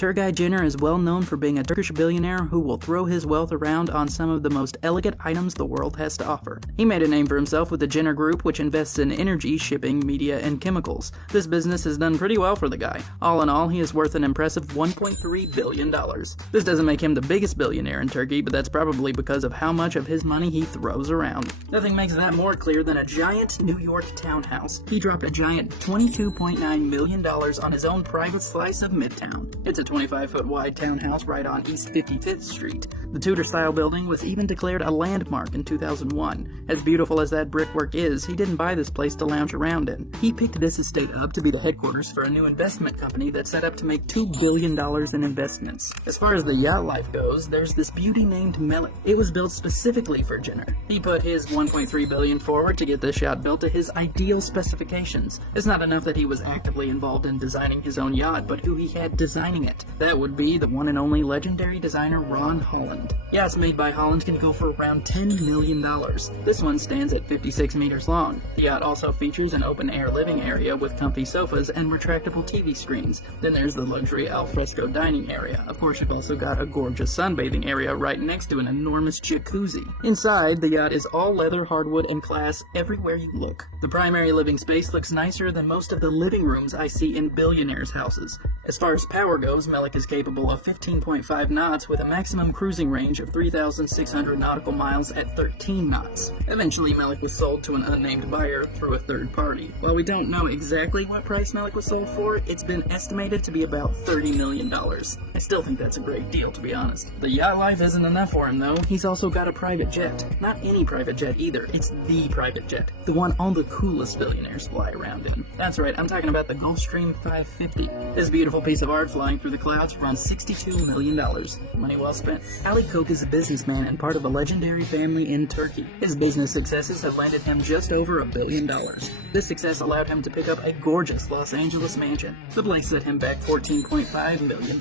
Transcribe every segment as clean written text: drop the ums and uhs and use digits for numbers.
Turgay Jenner is well known for being a Turkish billionaire who will throw his wealth around on some of the most elegant items the world has to offer. He made a name for himself with the Jenner Group, which invests in energy, shipping, media, and chemicals. This business has done pretty well for the guy. All in all, he is worth an impressive $1.3 billion. This doesn't make him the biggest billionaire in Turkey, but that's probably because of how much of his money he throws around. Nothing makes that more clear than a giant New York townhouse. He dropped a giant $22.9 million on his own private slice of Midtown. It's a 25-foot wide townhouse right on East 55th Street. The Tudor-style building was even declared a landmark in 2001. As beautiful as that brickwork is, he didn't buy this place to lounge around in. He picked this estate up to be the headquarters for a new investment company that's set up to make $2 billion in investments. As far as the yacht life goes, there's this beauty named Melek. It was built specifically for Jenner. He put his $1.3 billion forward to get this yacht built to his ideal specifications. It's not enough that he was actively involved in designing his own yacht, but who he had designing it. That would be the one and only legendary designer Ron Holland. Yachts made by Holland can go for around $10 million. This one stands at 56 meters long. The yacht also features an open-air living area with comfy sofas and retractable TV screens. Then there's the luxury alfresco dining area. Of course, you've also got a gorgeous sunbathing area right next to an enormous jacuzzi. Inside, the yacht is all leather, hardwood, and class everywhere you look. The primary living space looks nicer than most of the living rooms I see in billionaires' houses. As far as power goes, Melek is capable of 15.5 knots with a maximum cruising range of 3,600 nautical miles at 13 knots. Eventually, Melek was sold to an unnamed buyer through a third party. While we don't know exactly what price Melek was sold for, it's been estimated to be about $30 million. I still think that's a great deal, to be honest. The yacht life isn't enough for him, though. He's also got a private jet. Not any private jet either. It's the private jet. The one all the coolest billionaires fly around in. That's right, I'm talking about the Gulfstream 550. This beautiful piece of art flying through the clouds runs $62 million. Money well spent. Ali Koch is a businessman and part of a legendary family in Turkey. His business successes have landed him just over $1 billion. This success allowed him to pick up a gorgeous Los Angeles mansion. The place set him back $14.5 million.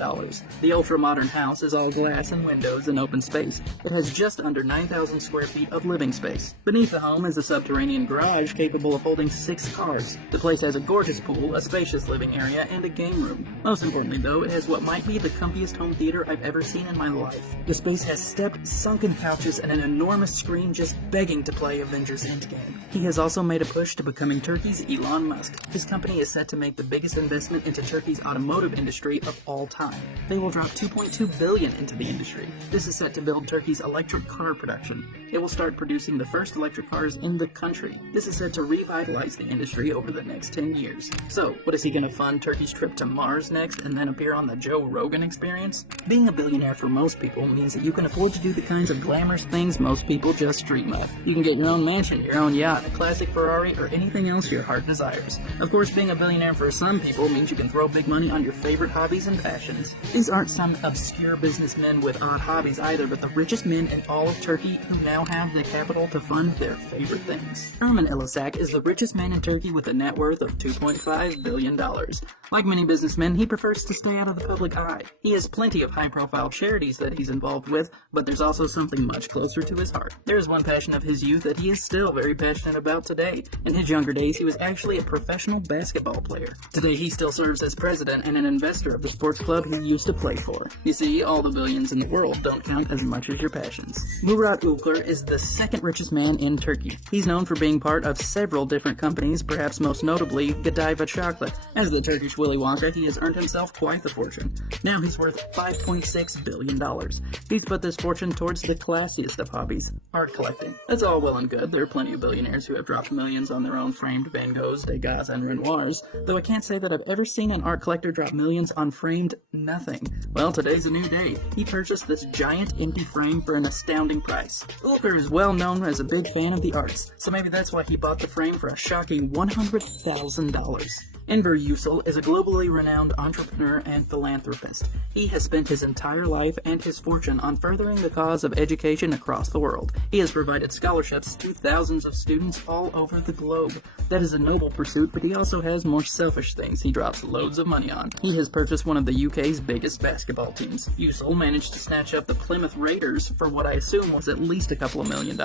The ultra-modern house is all glass and windows and open space. It has just under 9,000 square feet of living space. Beneath the home is a subterranean garage capable of holding 6 cars. The place has a gorgeous pool, a spacious living area, and a game room. Most importantly, though, it has what might be the comfiest home theater I've ever seen in my life. The space has stepped, sunken couches, and an enormous screen just begging to play Avengers Endgame. He has also made a push to becoming Turkey's Elon Musk. His company is set to make the biggest investment into Turkey's automotive industry of all time. They will drop $2.2 billion into the industry. This is set to build Turkey's electric car production. It will start producing the first electric cars in the country. This is set to revitalize the industry over the next 10 years. So, what is he going to fund Turkey's trip to Mars next and then appear on the Joe Rogan Experience? Being a billionaire for most people means that you can afford to do the kinds of glamorous things most people just dream of. You can get your own mansion, your own yacht, a classic Ferrari, or anything else your heart desires. Of course, being a billionaire for some people means you can throw big money on your favorite hobbies and passions. These aren't some obscure businessmen with odd hobbies either, but the richest men in all of Turkey who now have the capital to fund their favorite things. Herman Elisak is the richest man in Turkey with a net worth of $2.5 billion. Like many businessmen, he prefers to stay out of the public eye. He has plenty of high-profile charities that he's involved with, but there's also something much closer to his heart. There is one passion of his youth that he is still very passionate about today. In his younger days, he was actually a professional basketball player. Today, he still serves as president and an investor of the sports club he used to play for. You see, all the billions in the world don't count as much as your passions. Murat Ülker is the second richest man in Turkey. He's known for being part of several different companies, perhaps most notably Godiva Chocolate. As the Turkish Willy Wonka, he has earned himself quite the fortune. Now he's worth $5.6 billion. He's put this fortune towards the classiest of hobbies, art collecting. That's all well and good. There are plenty of billionaires who have dropped millions on their own framed Van Goghs, Degas, and Renoirs, though I can't say that I've ever seen an art collector drop millions on framed nothing. Well, today's a new day. He purchased this giant empty frame for an astounding price. Ülker is well known as a big fan of the arts, so maybe that's why he bought the frame for a shocking $100,000. Enver Yücel is a globally renowned entrepreneur and philanthropist. He has spent his entire life and his fortune on furthering the cause of education across the world. He has provided scholarships to thousands of students all over the globe. That is a noble pursuit, but he also has more selfish things he drops loads of money on. He has purchased one of the UK's biggest basketball teams. Yücel managed to snatch up the Plymouth Raiders for what I assume was at least a couple of $1 million.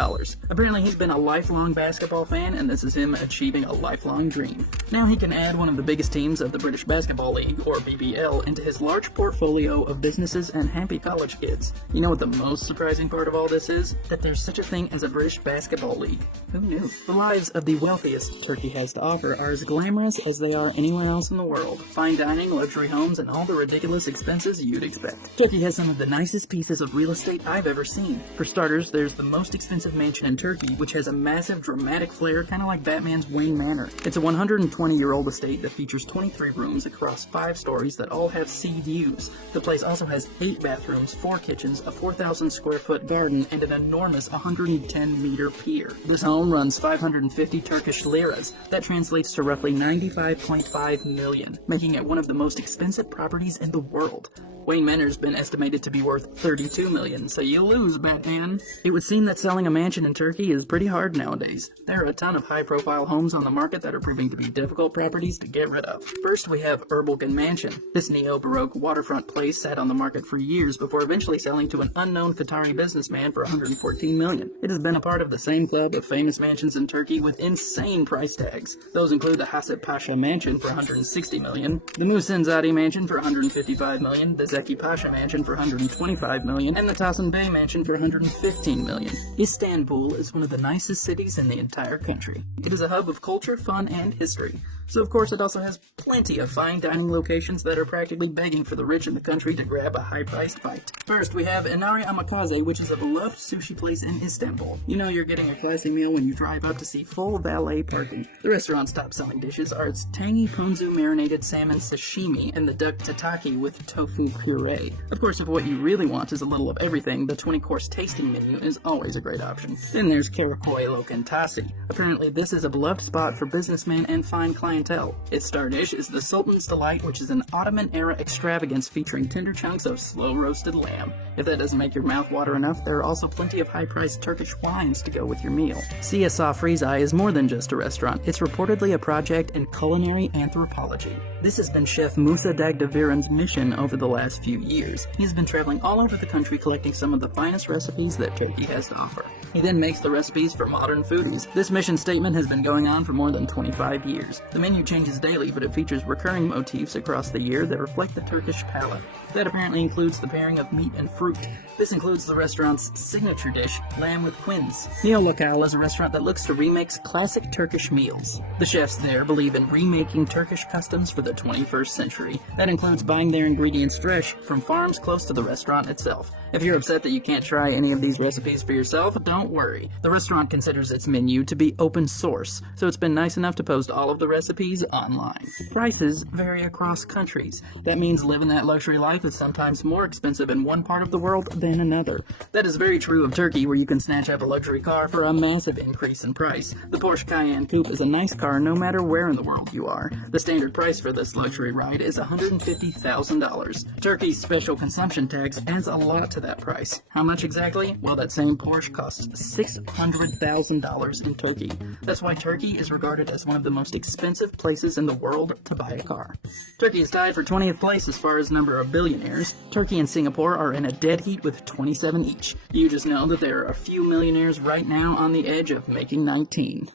Apparently he's been a lifelong basketball fan, and this is him achieving a lifelong dream. Now he can add one of of the biggest teams of the British Basketball League, or BBL, into his large portfolio of businesses and happy college kids. You know what the most surprising part of all this is? That there's such a thing as a British Basketball League. Who knew? The lives of the wealthiest Turkey has to offer are as glamorous as they are anywhere else in the world. Fine dining, luxury homes, and all the ridiculous expenses you'd expect. Turkey has some of the nicest pieces of real estate I've ever seen. For starters, there's the most expensive mansion in Turkey, which has a massive dramatic flair, kind of like Batman's Wayne Manor. It's a 120-year-old estate that features 23 rooms across 5 stories that all have sea views. The place also has 8 bathrooms, 4 kitchens, a 4,000 square foot garden, and an enormous 110-meter pier. This home runs 550 Turkish liras. That translates to roughly 95.5 million, making it one of the most expensive properties in the world. Wayne Manor's been estimated to be worth 32 million, so you lose, Batman. It would seem that selling a mansion in Turkey is pretty hard nowadays. There are a ton of high-profile homes on the market that are proving to be difficult properties to get rid of. First, we have Erbilgen Mansion. This neo-Baroque waterfront place sat on the market for years before eventually selling to an unknown Qatari businessman for 114 million. It has been a part of the same club of famous mansions in Turkey with insane price tags. Those include the Hasip Pasha Mansion for 160 million, the Muhsin Mansion for 155 million, the Zeki Pasha Mansion for 125 million, and the Tahsin Bey Mansion for 115 million. Istanbul is one of the nicest cities in the entire country. It is a hub of culture, fun, and history. So of course it also has plenty of fine dining locations that are practically begging for the rich in the country to grab a high-priced bite. First, we have Inari Amakaze, which is a beloved sushi place in Istanbul. You know you're getting a classy meal when you drive up to see full valet parking. The restaurant's top-selling dishes are its tangy ponzu marinated salmon sashimi and the duck tataki with tofu puree. Of course, if what you really want is a little of everything, the 20-course tasting menu is always a great option. Then there's Karakoy Lokantasi. Apparently this is a beloved spot for businessmen and fine clientele. Its star dish is the Sultan's Delight, which is an Ottoman-era extravagance featuring tender chunks of slow-roasted lamb. If that doesn't make your mouth water enough, there are also plenty of high-priced Turkish wines to go with your meal. Sia Sofrizai is more than just a restaurant. It's reportedly a project in culinary anthropology. This has been Chef Musa Dagdaviran's mission over the last few years. He's been traveling all over the country collecting some of the finest recipes that Turkey has to offer. He then makes the recipes for modern foodies. This mission statement has been going on for more than 25 years. The menu changes daily, but it features recurring motifs across the year that reflect the Turkish palate. That apparently includes the pairing of meat and fruit. This includes the restaurant's signature dish, lamb with quince. Neo Lokal is a restaurant that looks to remix classic Turkish meals. The chefs there believe in remaking Turkish customs for the 21st century. That includes buying their ingredients fresh from farms close to the restaurant itself. If you're upset that you can't try any of these recipes for yourself, don't worry. The restaurant considers its menu to be open source, so it's been nice enough to post all of the recipes online. Prices vary across countries. That means living that luxury life is sometimes more expensive in one part of the world than another. That is very true of Turkey, where you can snatch up a luxury car for a massive increase in price. The Porsche Cayenne Coupe is a nice car no matter where in the world you are. The standard price for this luxury ride is $150,000. Turkey's special consumption tax adds a lot to that price. How much exactly? Well, that same Porsche costs $600,000 in Turkey. That's why Turkey is regarded as one of the most expensive places in the world to buy a car. Turkey is tied for 20th place as far as number of billionaires. Turkey and Singapore are in a dead heat with 27 each. You just know that there are a few millionaires right now on the edge of making 19.